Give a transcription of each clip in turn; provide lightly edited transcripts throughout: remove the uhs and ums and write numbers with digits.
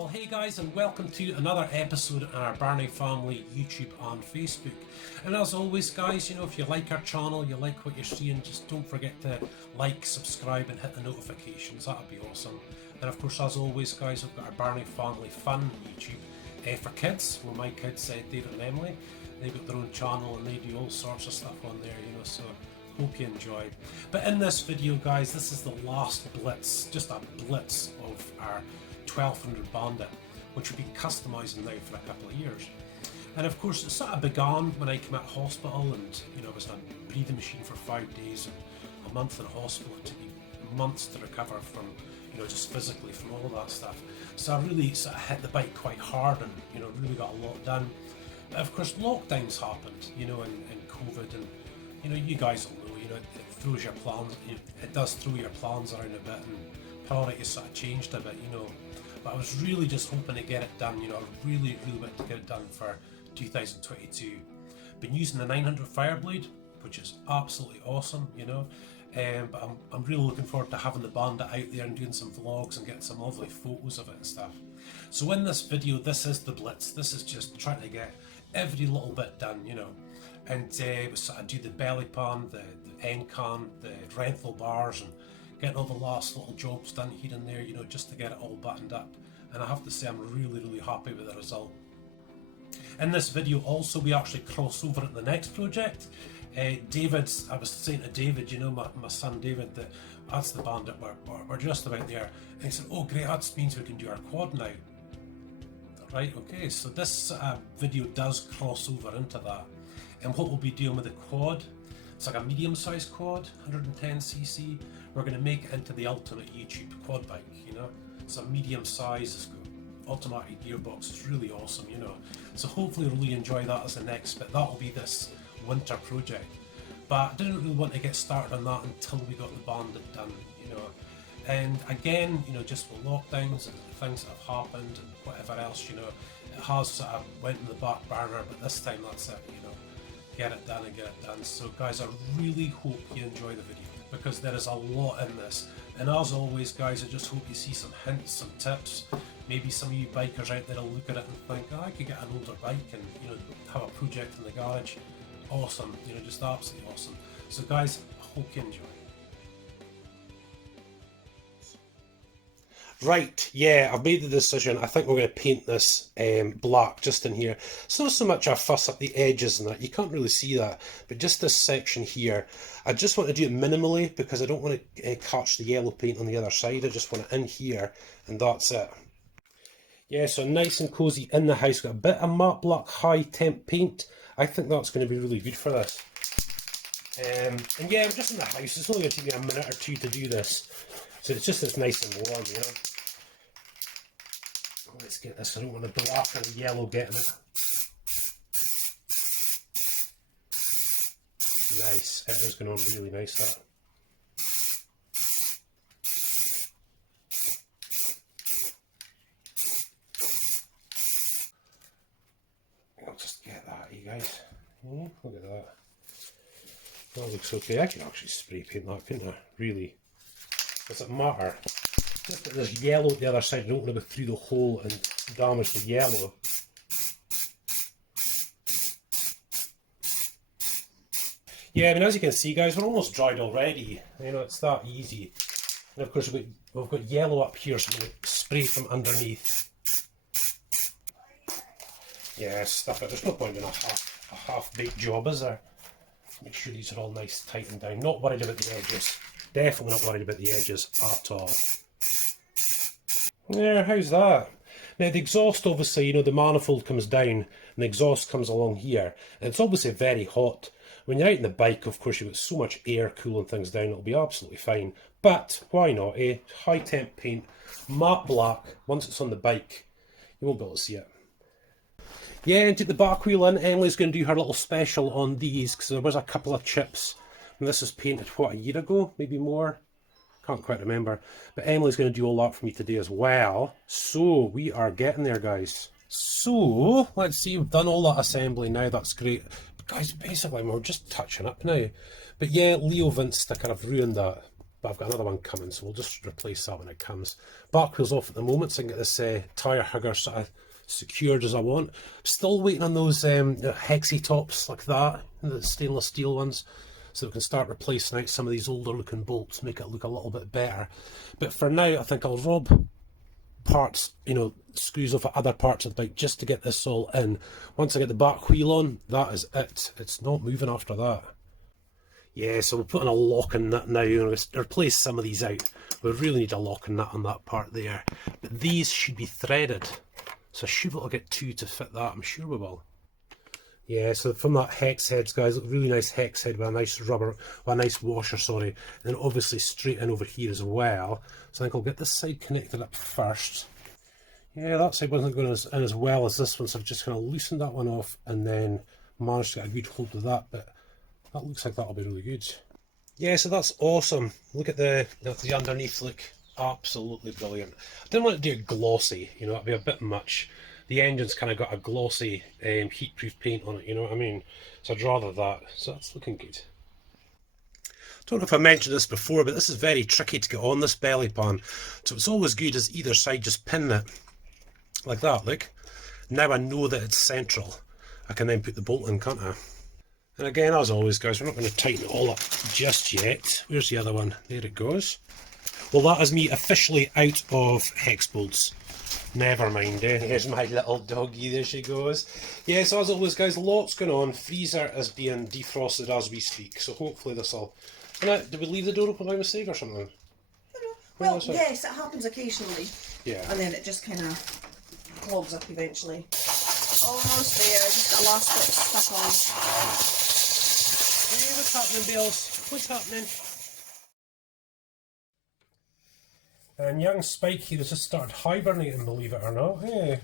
Well, hey guys, and welcome to another episode on our Birnie Family YouTube and Facebook. And as always, guys, if you like our channel, you like what you're seeing, just don't forget to like, subscribe, and hit the notifications. That'd be awesome. And of course, as always, guys, we've got our Birnie Family Fun YouTube for kids. Well, my kids, David and Emily, they've got their own channel and they do all sorts of stuff on there, so hope you enjoyed. But in this video, guys, this is the last blitz, just a blitz of our 1200 Bandit, which we'll be customising now for a couple of years. And of course, it sort of began when I came out of hospital, and I was in a breathing machine for 5 days and a month in hospital. It took me months to recover from, just physically from all that stuff. So I really sort of hit the bike quite hard and, really got a lot done. But of course, lockdowns happened, and COVID, and, you guys will know, it throws your plans, it does throw your plans around a bit, and priorities sort of changed a bit, But I was really just hoping to get it done, I really wanted to get it done for 2022. Been using the 900 Fireblade, which is absolutely awesome, but I'm really looking forward to having the Bandit out there and doing some vlogs and getting some lovely photos of it and stuff. So in this video, this is the blitz. This is just trying to get every little bit done, and we sort of do the belly pan, the end can, the rental bars, and getting all the last little jobs done here and there, just to get it all buttoned up. And I have to say, I'm really happy with the result. In this video also, we actually cross over at the next project. David, I was saying to David, my son David, that that's the Bandit, we're just about there. And he said, oh great, that means we can do our quad now. Right, okay, so this video does cross over into that. And what we'll be doing with the quad, it's like a medium-sized quad, 110cc. We're going to make it into the ultimate YouTube quad bike, It's a medium size, it's got automatic gearbox, it's really awesome, So hopefully you'll really enjoy that as the next bit. That'll be this winter project. But I didn't really want to get started on that until we got the Bandit done, And again, just with lockdowns and things that have happened and whatever else, it has sort of went in the back burner, but this time that's it, get it done and get it done. So guys, I really hope you enjoy the video, because there is a lot in this. And as always, guys, I just hope you see some hints, some tips. Maybe some of you bikers out there will look at it and think, oh, I could get an older bike and have a project in the garage. Awesome, just absolutely awesome. So guys, I hope you enjoy. Right, yeah, I've made the decision. I think we're going to paint this black just in here. It's not so much a fuss up the edges and that, you can't really see that, but just this section here. I just want to do it minimally because I don't want to catch the yellow paint on the other side. I just want it in here, and that's it. Yeah, so nice and cosy in the house. Got a bit of matte black high temp paint. I think that's going to be really good for this. And yeah, I'm just in the house. It's only going to take me a minute or two to do this. So it's just as nice and warm, Let's get this. I don't want the black and the yellow getting it. Nice. It is going on really nice, that. I'll just get that, you guys. Look at that. That looks okay. I can actually spray paint that, couldn't I? Really. Does it matter? Just that there's yellow at the other side. I don't want to go through the hole and damage the yellow. Yeah, I mean, as you can see, guys, we're almost dried already. It's that easy. And of course, we've got yellow up here, so I'm going to spray from underneath. Yeah, stuff it. There's no point in a half-baked job, is there? Make sure these are all nice, tightened down. Not worried about the edges. Definitely not worried about the edges at all. Yeah, how's that? Now the exhaust, obviously, the manifold comes down and the exhaust comes along here. And it's obviously very hot. When you're out in the bike, of course, you've got so much air cooling things down, it'll be absolutely fine. But why not, eh? High temp paint, matte black. Once it's on the bike, you won't be able to see it. Yeah, and take the back wheel in. Emily's going to do her little special on these, because there was a couple of chips. And this was painted, what, a year ago? Maybe more? Can't quite remember. But Emily's going to do all that for me today as well. So, we are getting there, guys. So, let's see, we've done all that assembly now, that's great. But guys, basically, we're just touching up now. But yeah, Leo Vyncke sticker, I've ruined that. but I've got another one coming, so we'll just replace that when it comes. Back wheel's off at the moment, so I can get this tyre hugger sort of secured as I want. Still waiting on those hexy tops like that, the stainless steel ones, so we can start replacing out some of these older looking bolts, make it look a little bit better. But for now, I think I'll rob parts, you know, screws off at other parts of the bike just to get this all in. Once I get the back wheel on, that is it. It's not moving after that. Yeah, so we'll put in a locking nut now. We're going to replace some of these out. We really need a locking nut on that part there. But these should be threaded, so I should be able to get two to fit that. I'm sure we will. Yeah, so from that hex heads, guys, look, really nice hex head with a nice rubber, with a nice washer, sorry. And then obviously straight in over here as well. So I think I'll get this side connected up first. Yeah, that side wasn't going in as well as this one, so I've just kind of loosened that one off and then managed to get a good hold of that. But that looks like that'll be really good. Yeah, so that's awesome. Look at the underneath, look, absolutely brilliant. I didn't want to do it glossy, you know, that'd be a bit much. The engine's kind of got a glossy heat-proof paint on it, you know what I mean? So I'd rather that, so that's looking good. Don't know if I mentioned this before, but this is very tricky to get on this belly pan. So it's always good as either side just pin it, like that, look. Now I know that it's central. I can then put the bolt in, can't I? And again, as always, guys, we're not going to tighten it all up just yet. Where's the other one? There it goes. Well, that is me officially out of hex bolts. Never mind, Here's my little doggy, there she goes. Yeah, so as always, guys, lots going on. Freezer is being defrosted as we speak, so hopefully this will... Did we leave the door open by mistake or something? Well, yes, it happens occasionally. Yeah. And then it just kind of clogs up eventually. Almost there, just got a last bit stuck on. Hey, what's happening, Bells? What's happening? And young Spike here has just started hibernating, believe it or not. Hey,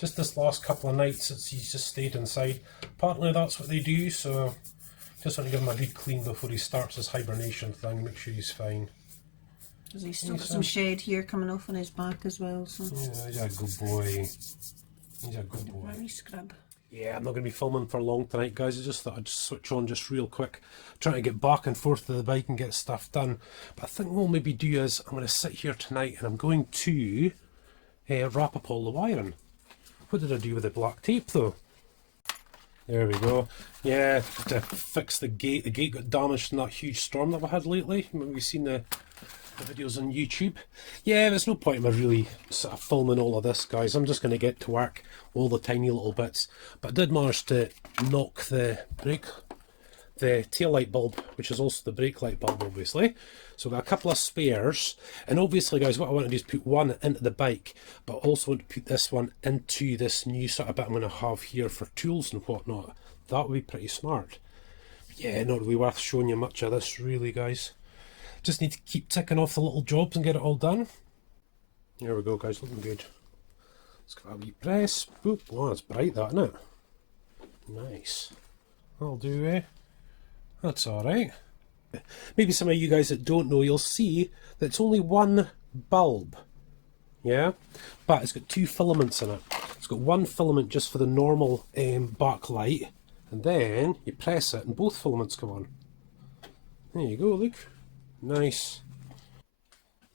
just this last couple of nights, he's just stayed inside. Apparently that's what they do, so just want to give him a good clean before he starts his hibernation thing, make sure he's fine. Because he's still got some shed here coming off on his back as well, so... Yeah, he's a good boy. He's a good boy. Very scrub. Yeah, I'm not going to be filming for long tonight, guys. I just thought I'd just switch on just real quick, trying to get back and forth to the bike and get stuff done. But I think what we'll maybe do is I'm going to sit here tonight and I'm going to wrap up all the wiring. What did I do with the black tape though? There we go. Yeah, to fix the gate. The gate got damaged in that huge storm that we had lately. We've seen the videos on YouTube. Yeah, there's no point in me really sort of filming all of this, guys. I'm just going to get to work all the tiny little bits. But I did manage to knock the tail light bulb, which is also the brake light bulb, obviously. So I've got a couple of spares. And obviously, guys, what I want to do is put one into the bike, but I also want to put this one into this new sort of bit I'm going to have here for tools and whatnot. That would be pretty smart. But yeah, not really worth showing you much of this, really, guys. Just need to keep ticking off the little jobs and get it all done. There we go, guys, looking good. Let's give it a wee press. Boop. Oh, it's bright, that, isn't it? Nice. That'll do, That's alright. Maybe some of you guys that don't know, you'll see that it's only one bulb. Yeah? But it's got two filaments in it. It's got one filament just for the normal backlight, and then you press it and both filaments come on. There you go, look. Nice.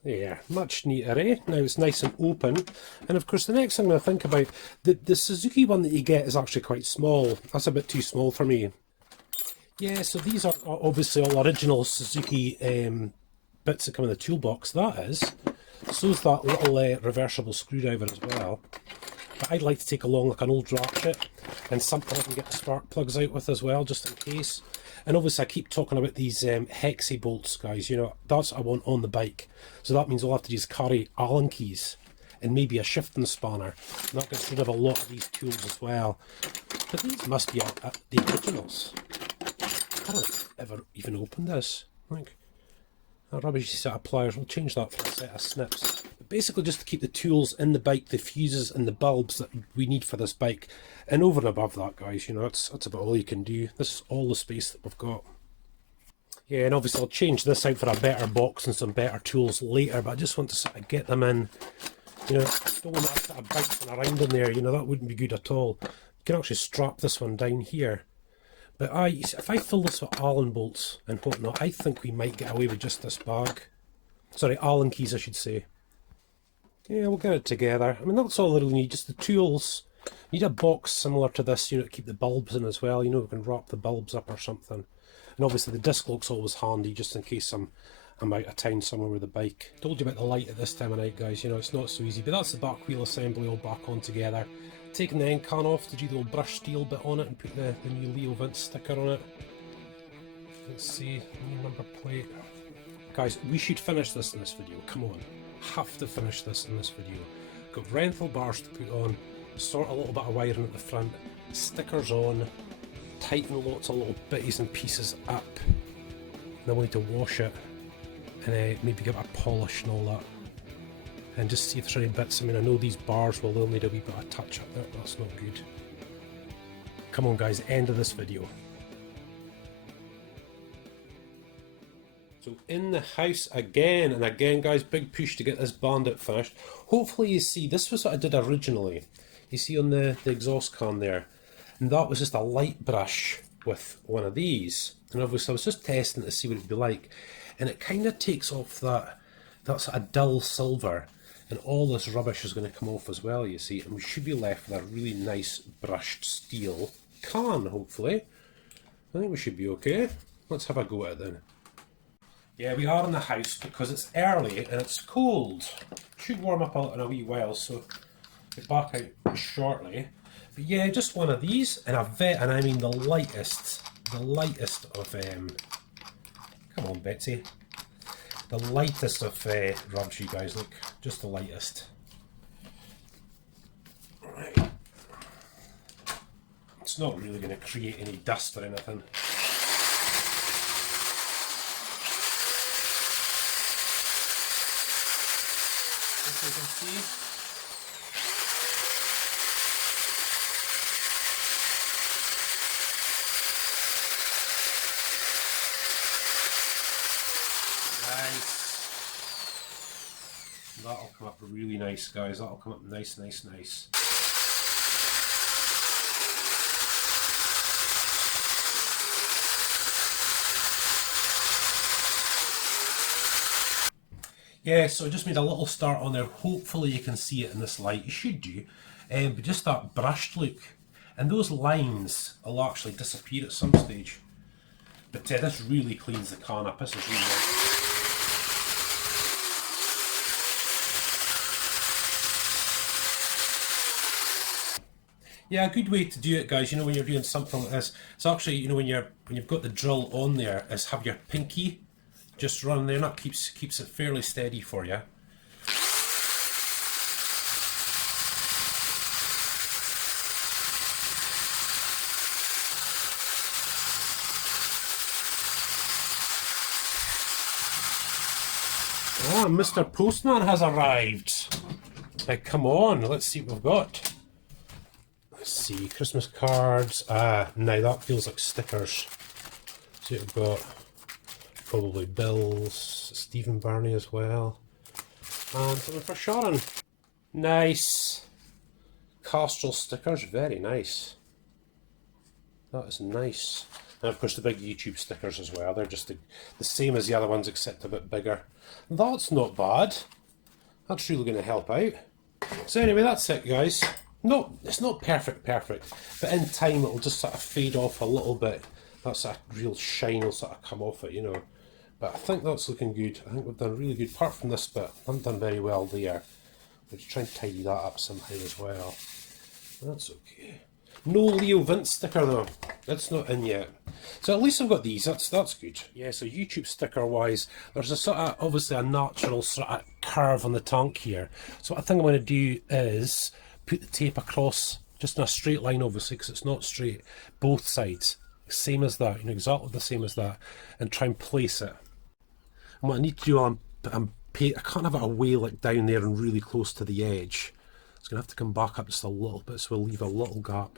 There, much neater, Now it's nice and open. And of course the next thing I think about, the Suzuki one that you get is actually quite small. That's a bit too small for me. Yeah, so these are obviously all original Suzuki bits that come in the toolbox, that is. So's that little reversible screwdriver as well. But I'd like to take along like an old ratchet and something I can get the spark plugs out with as well, just in case. And obviously I keep talking about these hexy bolts, guys, you know, that's what I want on the bike. So that means I'll have to just carry Allen keys and maybe a shifting spanner. And that gets rid of a lot of these tools as well. But these must be the originals. I haven't ever even opened this. Like, a rubbishy set of pliers, we'll change that for a set of snips. But basically just to keep the tools in the bike, the fuses and the bulbs that we need for this bike. And over and above that, guys, you know, that's about all you can do. This is all the space that we've got. Yeah, and obviously I'll change this out for a better box and some better tools later, but I just want to sort of get them in. You know, I don't want that sort of bouncing around in there, you know, that wouldn't be good at all. You can actually strap this one down here. But if I fill this with Allen bolts and whatnot, I think we might get away with just this bag. Sorry, Allen keys I should say. Yeah, we'll get it together. I mean, that's all I really need, just the tools. Need a box similar to this, you know, to keep the bulbs in as well. You know, we can wrap the bulbs up or something. And obviously the disc lock's always handy, just in case I'm out of town somewhere with the bike. Told you about the light at this time of night, guys. You know, it's not so easy. But that's the back wheel assembly all back on together. Taking the end can off to do the little brush steel bit on it and put the new Leo Vince sticker on it. Let's see, new number plate. Guys, we should finish this in this video. Come on, have to finish this in this video. Got rental bars to put on, sort a little bit of wiring at the front, stickers on, tighten lots of little bitties and pieces up. Then we need to wash it and maybe give it a polish and all that. And just see if there's any bits. I mean, I know these bars will they'll need a wee bit of touch up there, that's not good. Come on guys, end of this video. So in the house again, and again guys, big push to get this Bandit finished. Hopefully you see, this was what I did originally. You see on the exhaust can there, and that was just a light brush with one of these. And obviously I was just testing to see what it'd be like. And it kind of takes off that sort of dull silver, and all this rubbish is going to come off as well, you see, and we should be left with a really nice brushed steel can, hopefully. I think we should be okay. Let's have a go at it then. Yeah, we are in the house because it's early and it's cold. Should warm up in a wee while, so get back out shortly. But yeah, just one of these, and and I mean the lightest of come on Betsy. The lightest of rubs, you guys, look, just the lightest. Right. It's not really going to create any dust or anything. As you can see. That'll come up really nice, guys. That'll come up nice, nice, nice. Yeah, so I just made a little start on there. Hopefully you can see it in this light. You should do. But just that brushed look. And those lines will actually disappear at some stage. But this really cleans the can up. This is really nice. Yeah, a good way to do it, guys, you know, when you're doing something like this, it's actually, you know, when you've got the drill on there, is have your pinky just run there, and that keeps it fairly steady for you. Oh, Mr. Postman has arrived. Come on, let's see what we've got. Let's see, Christmas cards. Now that feels like stickers. See what we've got. Probably bills, Stephen Birnie as well. And something for Sharon. Nice. Castrol stickers, very nice. That is nice. And of course the big YouTube stickers as well. They're just the same as the other ones except a bit bigger. That's not bad. That's really going to help out. So anyway, that's it, guys. No, it's not perfect, but in time it'll just sort of fade off a little bit. That sort of real shine will sort of come off it, you know. But I think that's looking good. I think we've done really good. Apart from this bit, I haven't done very well there. We'll just try and tidy that up somehow as well. That's okay. No Leo Vince sticker though. That's not in yet. So at least I've got these. That's good. Yeah. So YouTube sticker wise, there's a sort of obviously a natural sort of curve on the tank here. So what I think I'm going to do is put the tape across just in a straight line, obviously, because it's not straight, both sides, same as that, you know, exactly the same as that, and try and place it. And what I need to do, I can't have it away like down there and really close to the edge. It's going to have to come back up just a little bit, so we'll leave a little gap,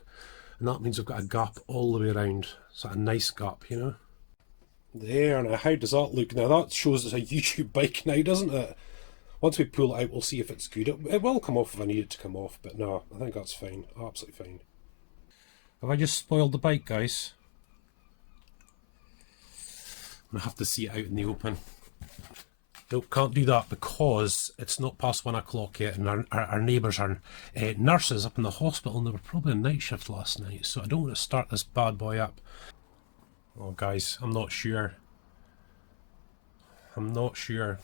and that means we've got a gap all the way around, so a nice gap, you know. There, now how does that look? Now that shows it's a YouTube bike now, doesn't it? Once we pull it out, we'll see if it's good. It will come off if I need it to come off, but no, I think that's fine. Absolutely fine. Have I just spoiled the bike, guys? I'm going to have to see it out in the open. Nope, can't do that because it's not past 1 o'clock yet, and our neighbours are nurses up in the hospital, and they were probably on night shift last night, so I don't want to start this bad boy up. Oh guys, I'm not sure. I'm not sure.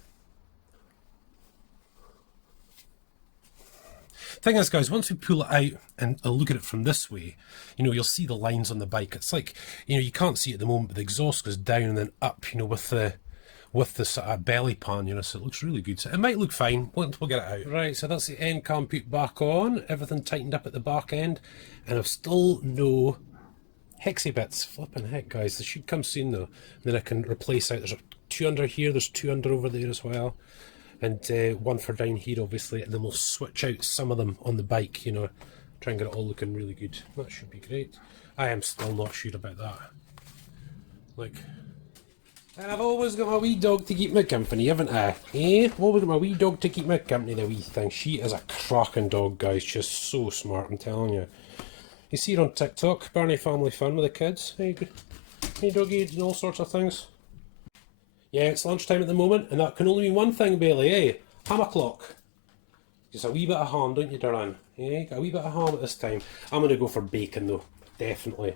Thing is, guys, once we pull it out and look at it from this way, you know, you'll see the lines on the bike. It's like, you know, you can't see it at the moment, but the exhaust goes down and then up, you know, with the sort of belly pan, you know, so it looks really good. So it might look fine once we'll get it out. Right, so that's the end cam put back on, everything tightened up at the back end, and I've still no hexy bits. Flipping heck, guys, they should come soon though. And then I can replace out, there's a 2 under here, there's 2 under over there as well, and 1 for down here obviously, and then we'll switch out some of them on the bike, you know, try and get it all looking really good. That should be great. I am still not sure about that. Like, and I've always got my wee dog to keep me company, haven't I? Eh? Always got my wee dog to keep me company, the wee thing. She is a cracking dog, guys. She's so smart, I'm telling you. You see her on TikTok, Birnie Family Fun with the kids. Hey doggy, and all sorts of things. Yeah, it's lunchtime at the moment, and that can only mean one thing, Bailey, eh? Ham o'clock. Just a wee bit of ham, don't you, darling? Eh? Got a wee bit of ham at this time. I'm going to go for bacon, though. Definitely.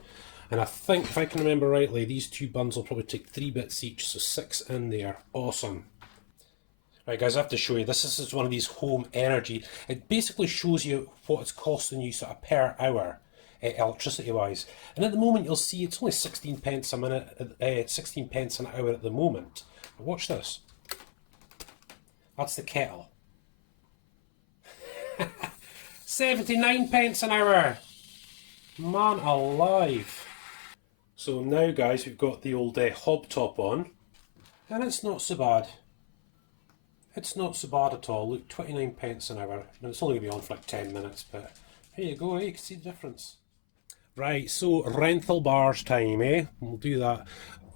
And I think, if I can remember rightly, these 2 buns will probably take 3 bits each, so 6 in there. Awesome. Right, guys, I have to show you. This is one of these home energy. It basically shows you what it's costing you sort of per hour, electricity-wise. And at the moment, you'll see it's only 16 pence a minute, 16 pence an hour at the moment. But watch this. That's the kettle. 79 pence an hour. Man alive. So now, guys, we've got the old hob top on, and it's not so bad. It's not so bad at all. Look, 29 pence an hour, and it's only going to be on for like 10 minutes, but here you go, you can see the difference. Right, so rental bars time, eh? We'll do that.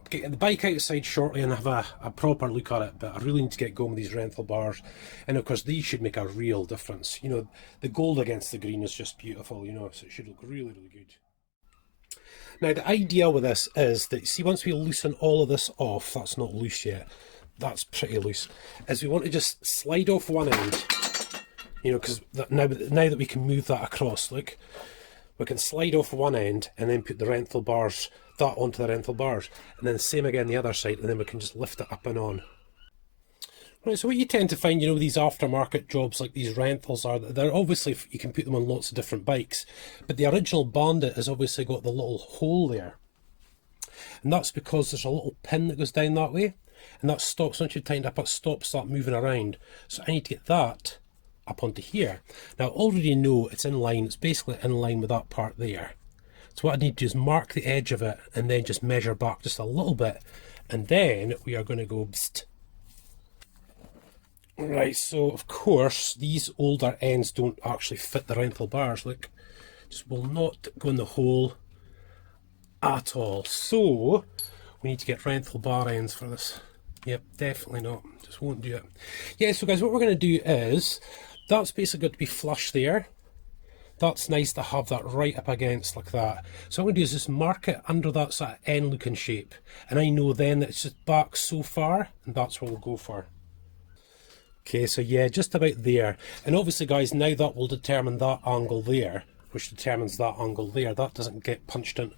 Get the bike outside shortly and have a proper look at it, but I really need to get going with these rental bars. And of course, these should make a real difference. You know, the gold against the green is just beautiful, you know, so it should look really, really good. Now, the idea with this is that, see, once we loosen all of this off, that's not loose yet, that's pretty loose, is we want to just slide off one end, you know, because now that we can move that across, look, we can slide off one end and then put the rental bars, that onto the rental bars, and then the same again the other side, and then we can just lift it up and on. Right, so what you tend to find, you know, these aftermarket jobs like these rentals are, they're obviously, you can put them on lots of different bikes, but the original Bandit has obviously got the little hole there. And that's because there's a little pin that goes down that way, and that stops, once you've tightened up, it stops that moving around. So I need to get that up onto here. Now I already know it's in line, it's basically in line with that part there. So what I need to do is mark the edge of it and then just measure back just a little bit, and then we are going to go psst. Right, so of course these older ends don't actually fit the rental bars, look, just will not go in the hole at all. So we need to get rental bar ends for this. Yep, definitely not, just won't do it. Yeah, so guys, what we're going to do is, that's basically got to be flush there. That's nice to have that right up against like that. So what I'm going to do is just mark it under that sort of end looking shape, and I know then that it's just back so far, and that's what we'll go for. Okay, so yeah, just about there. And obviously, guys, now that will determine that angle there, which determines that angle there. That doesn't get punched in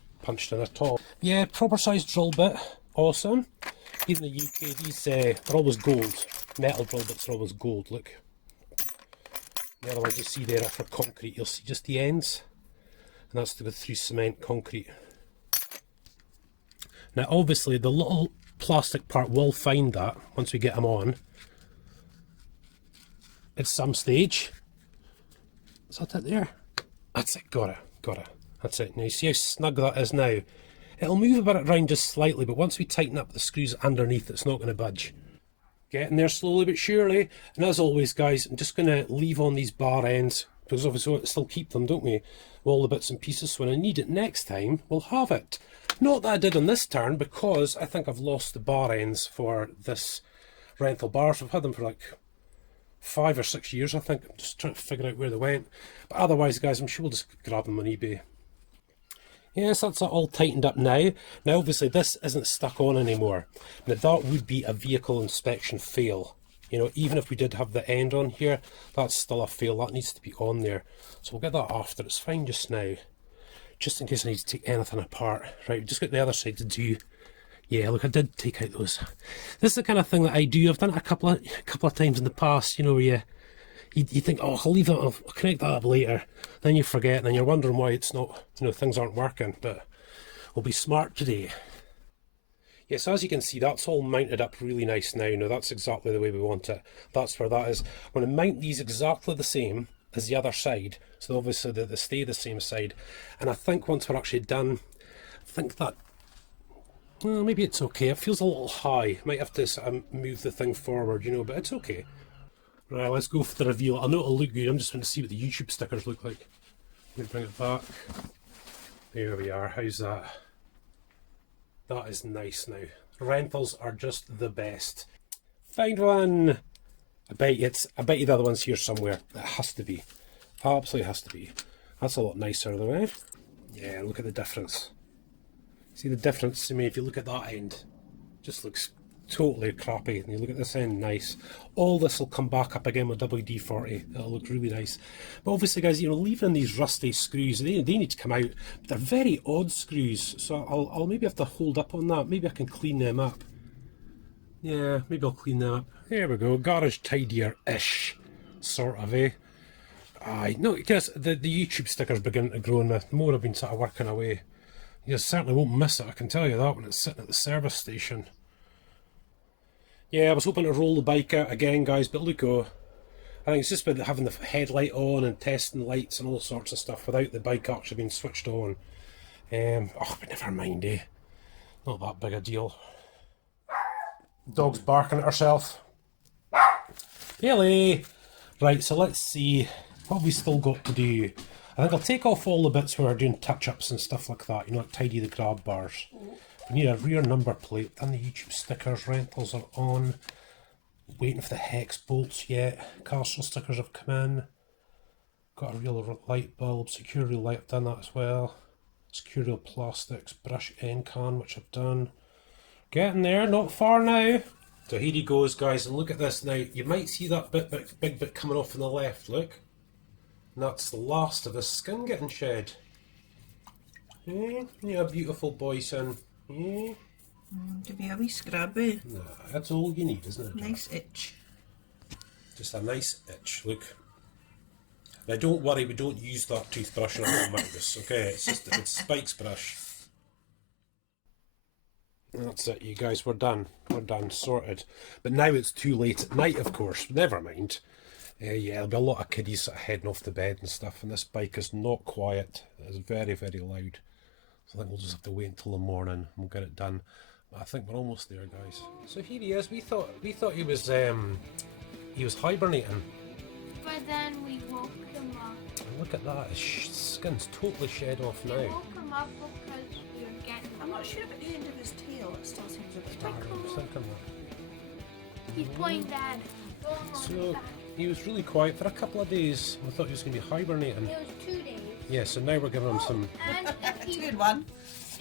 at all. Yeah, proper size drill bit, awesome. Even in the UK, these are always gold. Metal drill bits are always gold, look. The other ones you see there are for concrete. You'll see just the ends, and that's to go through cement concrete. Now obviously the little plastic part will find that once we get them on at some stage. Is that it there? That's it, got it. That's it. Now you see how snug that is now? It'll move a bit around just slightly, but once we tighten up the screws underneath, it's not going to budge. Getting there slowly but surely. And as always, guys, I'm just going to leave on these bar ends, because obviously we'll still keep them, don't we? With all the bits and pieces, so when I need it next time, we'll have it. Not that I did on this turn, because I think I've lost the bar ends for this rental bars. I've had them for like 5 or 6 years, I think. I'm just trying to figure out where they went. But otherwise, guys, I'm sure we'll just grab them on eBay. Yes, that's all tightened up now. Now obviously this isn't stuck on anymore. Now that would be a vehicle inspection fail. You know, even if we did have the end on here, that's still a fail. That needs to be on there. So we'll get that after. It's fine just now. Just in case I need to take anything apart. Right, we've just got the other side to do. Yeah, look, I did take out those. This is the kind of thing that I do. I've done it a couple of times in the past, you know, where you think, oh, I'll leave that, I'll connect that up later. Then you forget, and then you're wondering why it's not, you know, things aren't working. But we'll be smart today. Yes, as you can see, that's all mounted up really nice now. Now that's exactly the way we want it. That's where that is. I'm going to mount these exactly the same as the other side. So obviously they stay the same side. And I think once we're actually done, I think that, well, maybe it's okay. It feels a little high. Might have to sort of move the thing forward, you know, but it's okay. Right, let's go for the reveal. I know it'll look good. I'm just going to see what the YouTube stickers look like. Let me bring it back. There we are. How's that? That is nice now. Rentals are just the best. Find one. I bet you the other one's here somewhere. It has to be. Absolutely has to be. That's a lot nicer though, eh? Yeah, look at the difference. See the difference to me if you look at that end. Just looks totally crappy. And you look at this end, nice. All this will come back up again with WD-40. It'll look really nice. But obviously guys, you know, leaving these rusty screws, they need to come out. But they're very odd screws, so I'll maybe have to hold up on that. Maybe I can clean them up. Yeah, maybe I'll clean them up. There we go, garage tidier-ish, sort of, eh? Aye, no, because the YouTube stickers begin to grow, and the more I've been sort of working away. You certainly won't miss it, I can tell you that, when it's sitting at the service station. Yeah, I was hoping to roll the bike out again, guys, but look, oh, I think it's just about having the headlight on and testing lights and all sorts of stuff without the bike actually being switched on. Oh, but never mind, eh? Not that big a deal. Dog's barking at herself. Haley! Right, so let's see. What have we still got to do? I think I'll take off all the bits where we're doing touch-ups and stuff like that, you know, like tidy the grab bars. We need a rear number plate. Done the YouTube stickers, rentals are on. Waiting for the hex bolts yet. Castle stickers have come in. Got a real light bulb, secure real light, I've done that as well. Secure real plastics, brush end can, which I've done. Getting there, not far now. So here he goes, guys, and look at this now. You might see that big bit coming off on the left, look. And that's the last of his skin getting shed. Yeah, beautiful boy, son. Yeah. To be a wee scrubby. Nah, that's all you need, isn't it? Nice itch. Just a nice itch, look. Now don't worry, we don't use that toothbrush on our Marcus, okay? It's Spike's brush. That's it, you guys, we're done. We're done, sorted. But now it's too late at night, of course. Never mind. Yeah, there'll be a lot of kiddies sort of heading off to bed and stuff, and this bike is not quiet. It's very, very loud. So I think we'll just have to wait until the morning and we'll get it done. But I think we're almost there, guys. So here he is. We thought he was hibernating. But then we woke him up. And look at that, his skin's totally shed off now. We woke him up because we were getting. I'm not sure about the end of his tail. It still seems a bit big. He's playing Dad. So he was really quiet for a couple of days. We thought he was going to be hibernating. It was 2 days. Yeah, so now we're giving him some. And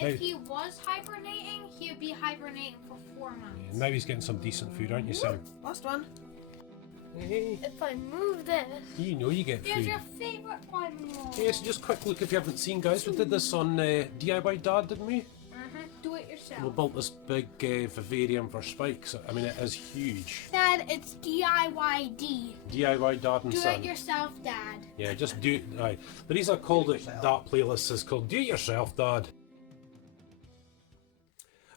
if he was hibernating, he would be hibernating for 4 months. Yeah, now he's getting some decent food, aren't you, Sam? Last one. Hey. If I move this, You know you get there's food. your favourite animal. Yeah, so just quick look if you haven't seen, guys. We did this on DIY Dad, didn't we? Do it yourself. We built this big vivarium for Spike. So, I mean, it is huge. Dad, it's DIYD. DIY Dad and Do Son. it yourself, Dad. Yeah, just do it. Right. The reason I called it that playlist is called Do It Yourself, Dad.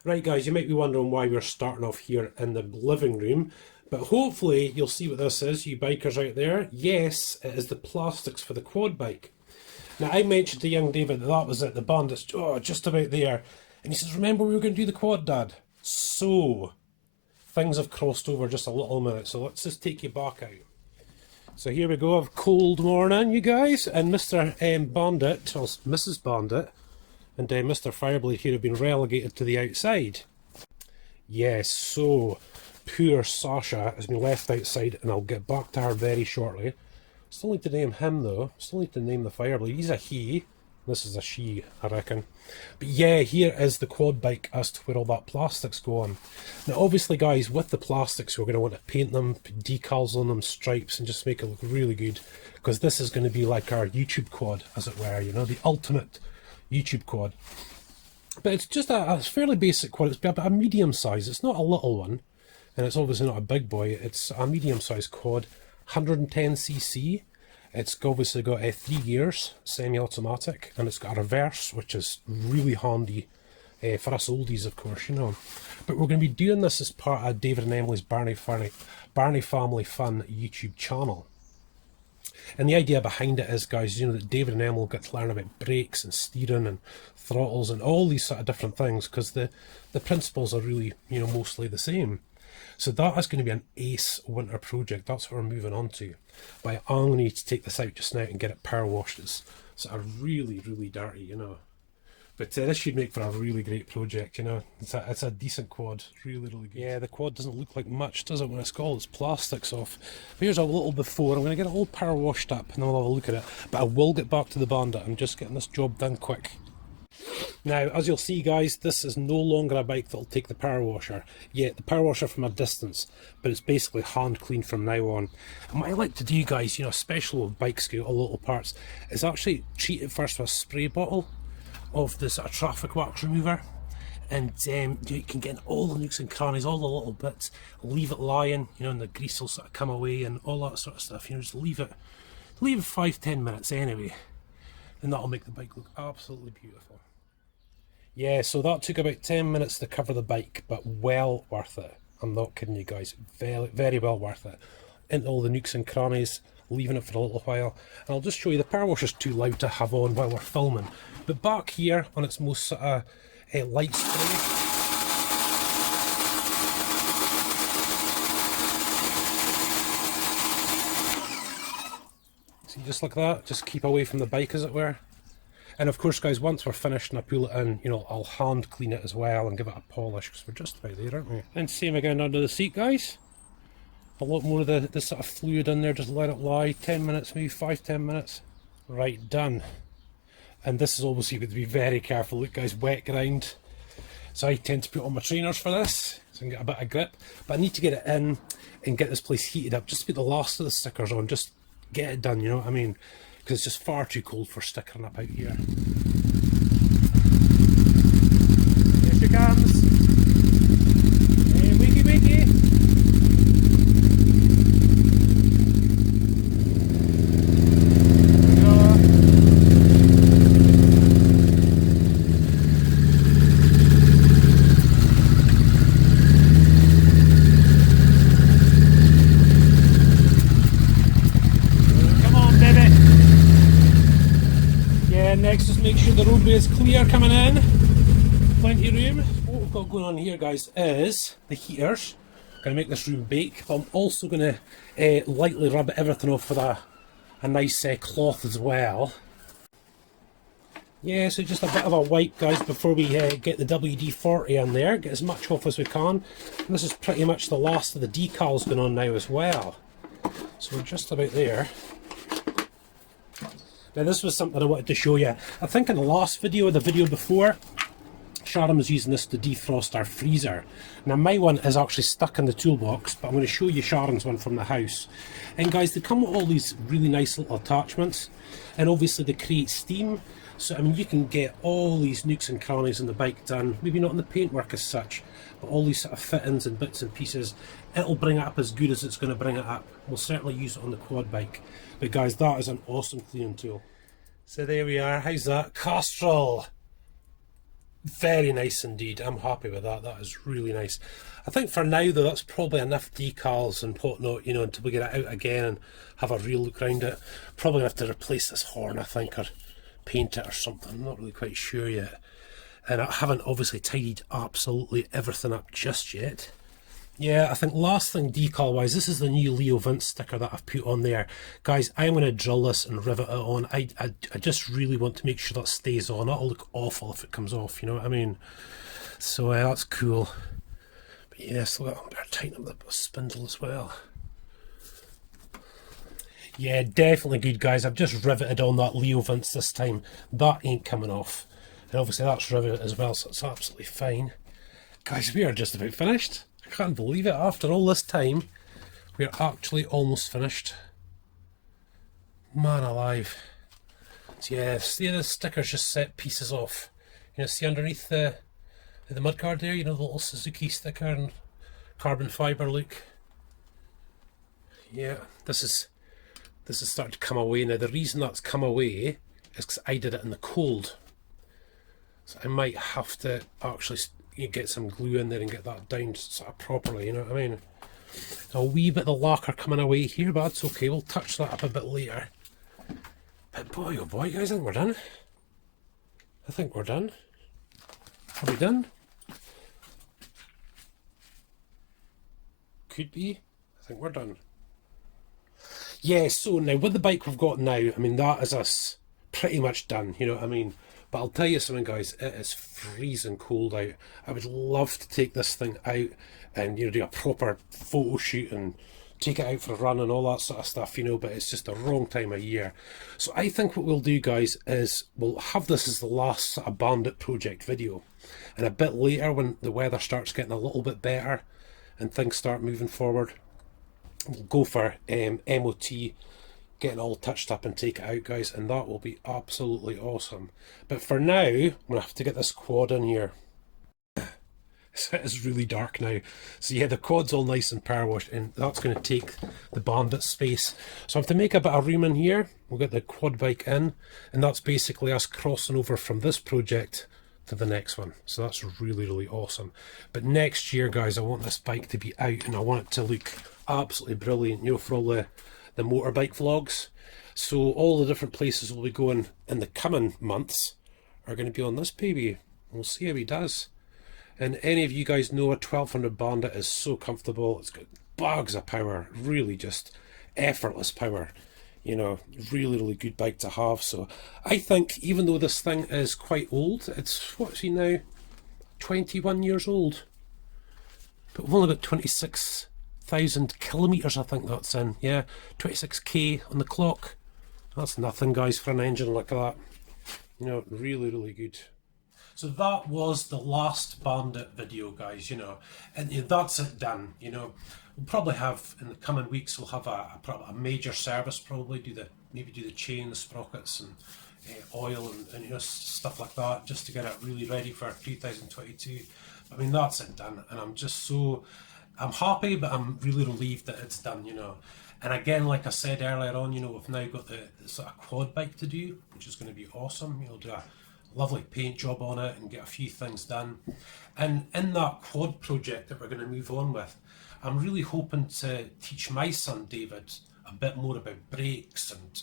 Right, guys, you might be wondering why we're starting off here in the living room. But hopefully you'll see what this is, you bikers out there. Yes, it is the plastics for the quad bike. Now, I mentioned to young David that was it, the Bandit's just about there. And he says, remember we were going to do the quad, Dad? So, things have crossed over just a little minute, so let's just take you back out. So here we go, a cold morning, you guys. And Mr. Bandit, or Mrs. Bandit, and Mr. Fireblade here have been relegated to the outside. Yes, so poor Sasha has been left outside, and I'll get back to her very shortly. Still need to name him though. Still need to name the Fireblade. He's a he. This is a she, I reckon. But yeah, here is the quad bike as to where all that plastic's going. Now obviously guys, with the plastics we're going to want to paint them, put decals on them, stripes, and just make it look really good, because this is going to be like our YouTube quad, as it were, you know, the ultimate YouTube quad. But it's just a fairly basic quad. It's a medium size. It's not a little one, and it's obviously not a big boy. It's a medium size quad, 110cc. It's obviously got 3 gears, semi-automatic, and it's got a reverse, which is really handy for us oldies, of course, you know. But we're going to be doing this as part of David and Emily's Birnie Family Fun YouTube channel. And the idea behind it is, guys, you know, that David and Emily get to learn about brakes and steering and throttles and all these sort of different things, because the principles are really, you know, mostly the same. So that is going to be an ace winter project. That's what we're moving on to. But I'm going to need to take this out just now and get it power washed. It's sort of really, really dirty, you know. But this should make for a really great project, you know. It's a decent quad, really, really good. Yeah, the quad doesn't look like much, does it, when it's got all its plastics off. But here's a little before. I'm going to get it all power washed up and then we'll have a look at it. But I will get back to the Bandit. I'm just getting this job done quick. Now, as you'll see, guys, this is no longer a bike that'll take the power washer. Yeah, the power washer from a distance, but it's basically hand clean from now on. And what I like to do, guys, you know, especially with bikes get all little parts, is actually treat it first with a spray bottle of this sort of traffic wax remover, and you can get in all the nooks and crannies, all the little bits, leave it lying, you know, and the grease will sort of come away and all that sort of stuff. You know, just leave it 5-10 minutes anyway, and that'll make the bike look absolutely beautiful. Yeah, so that took about 10 minutes to cover the bike, but well worth it. I'm not kidding you guys, very, very well worth it. Into all the nooks and crannies, leaving it for a little while. And I'll just show you, the power washer's too loud to have on while we're filming. But back here, on its most sort of light spray, see, just like that, just keep away from the bike, as it were. And of course, guys, once we're finished and I pull it in, you know, I'll hand clean it as well and give it a polish, because we're just about there, aren't we? And same again under the seat, guys. A lot more of the sort of fluid in there, just let it lie. 10 minutes, maybe 5-10 minutes. Right, done. And this is obviously going to be very careful. Look, guys, wet grind. So I tend to put on my trainers for this, so I can get a bit of grip. But I need to get it in and get this place heated up, just to put the last of the stickers on, just get it done, you know what I mean? Because it's just far too cold for stickering up out here. Here she comes. Hey, wakey, wakey. Next, just make sure the roadway is clear coming in. Plenty of room. What we've got going on here, guys, is the heaters. Going to make this room bake, but I'm also going to lightly rub everything off with a nice cloth as well. Yeah, so just a bit of a wipe, guys, before we get the WD-40 in there. Get as much off as we can. And this is pretty much the last of the decals going on now as well. So we're just about there. Now this was something I wanted to show you. I think in the last video, the video before, Sharon was using this to defrost our freezer. Now my one is actually stuck in the toolbox, but I'm going to show you Sharon's one from the house. And guys, they come with all these really nice little attachments, and obviously they create steam. So I mean, you can get all these nooks and crannies in the bike done, maybe not in the paintwork as such, but all these sort of fittings and bits and pieces. It'll bring it up as good as it's going to bring it up. We'll certainly use it on the quad bike. But guys, that is an awesome cleaning tool. So there we are. How's that? Castrol. Very nice indeed. I'm happy with that. That is really nice. I think for now though, that's probably enough decals and whatnot, you know, until we get it out again and have a real look around it. Probably gonna have to replace this horn, I think, or paint it or something. I'm not really quite sure yet. And I haven't obviously tidied absolutely everything up just yet. Yeah, I think last thing decal wise, this is the new Leo Vyncke sticker that I've put on there. Guys, I'm going to drill this and rivet it on. I just really want to make sure that stays on. That'll look awful if it comes off, you know what I mean? So that's cool. But yeah, so I better tighten up the spindle as well. Yeah, definitely good, guys. I've just riveted on that Leo Vince this time. That ain't coming off. And obviously that's riveted as well, so it's absolutely fine. Guys, we are just about finished. I can't believe it. After all this time, we're actually almost finished. Man alive. So yeah, see the stickers just set pieces off. You know, see underneath the mudguard there, you know, the little Suzuki sticker and carbon fibre look. Yeah, this is starting to come away. Now the reason that's come away is because I did it in the cold. So I might have to actually get some glue in there and get that down sort of properly, you know what I mean? A wee bit of the lacquer coming away here, but that's okay, we'll touch that up a bit later. But boy oh boy, guys, I think we're done. I think we're done. Are we done? Could be. I think we're done. Yeah, so now with the bike we've got now, I mean, that is us pretty much done, you know what I mean? But I'll tell you something, guys, it is freezing cold out. I would love to take this thing out and, you know, do a proper photo shoot and take it out for a run and all that sort of stuff, you know, but it's just the wrong time of year. So I think what we'll do, guys, is we'll have this as the last sort of Bandit project video. And a bit later, when the weather starts getting a little bit better and things start moving forward, we'll go for MOT, getting all touched up and take it out, guys, and that will be absolutely awesome. But for now, I'm going to have to get this quad in here. It's really dark now. So yeah, the quad's all nice and power washed, and that's going to take the Bandit space. So I have to make a bit of room in here. We'll get the quad bike in, and that's basically us crossing over from this project to the next one. So that's really, really awesome. But next year, guys, I want this bike to be out, and I want it to look absolutely brilliant, you know, for all the motorbike vlogs. So all the different places we'll be going in the coming months are going to be on this baby. We'll see how he does. And any of you guys know a 1200 Bandit is so comfortable. It's got bags of power, really just effortless power. You know, really, really good bike to have. So I think even though this thing is quite old, it's, what's he now, 21 years old. But we've only got 26,000 kilometres, I think that's in. Yeah, 26k on the clock. That's nothing, guys, for an engine like that. You know, really, really good. So that was the last Bandit video, guys, you know, and that's it done, you know. We'll probably have, in the coming weeks, we'll have a major service, probably, maybe do the chain, the sprockets, and oil, and you know, stuff like that, just to get it really ready for 2022. I mean, that's it done, and I'm happy, but I'm really relieved that it's done, you know. And again, like I said earlier on, you know, we've now got the sort of quad bike to do, which is going to be awesome. You know, do a lovely paint job on it and get a few things done. And in that quad project that we're going to move on with, I'm really hoping to teach my son David a bit more about brakes and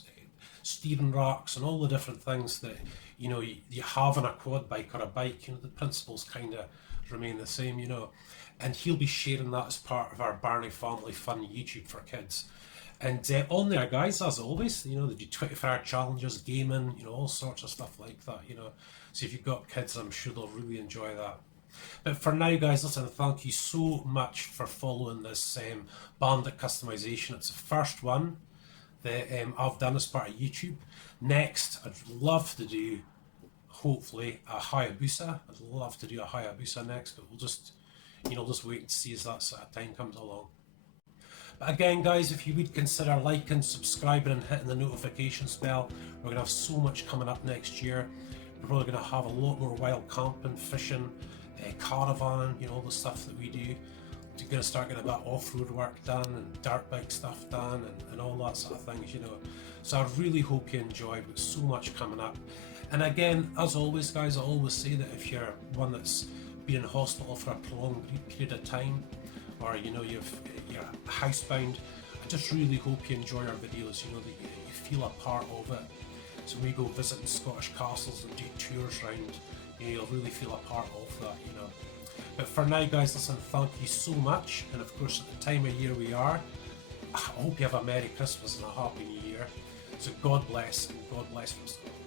steering racks and all the different things that, you know, you have on a quad bike or a bike. You know, the principles kind of remain the same, you know. And he'll be sharing that as part of our Birnie Family Fun YouTube for kids. And on there, guys, as always, you know, they do 24-hour challenges, gaming, you know, all sorts of stuff like that, you know. So if you've got kids, I'm sure they'll really enjoy that. But for now, guys, listen, thank you so much for following this Bandit customization. It's the first one that I've done as part of YouTube. Next, I'd love to do, hopefully, a Hayabusa. I'd love to do a Hayabusa next, but we'll just, you know, just wait and see as that sort of time comes along. But again, guys, if you would consider liking, subscribing and hitting the notifications bell, we're going to have so much coming up next year. We're probably going to have a lot more wild camping, fishing, caravan, you know, all the stuff that we do. We're going to start getting a bit of off-road work done and dirt bike stuff done and all that sort of things, you know. So I really hope you enjoy. We've got so much coming up. And again, as always, guys, I always say that if you're one that's been in hospital for a prolonged period of time, or you know, you're housebound, I just really hope you enjoy our videos, you know, that you feel a part of it. So when we go visiting Scottish castles and do tours around, you know, you'll really feel a part of that, you know. But for now, guys, listen, thank you so much, and of course at the time of year we are, I hope you have a Merry Christmas and a Happy New Year. So God bless, and God bless from Scotland.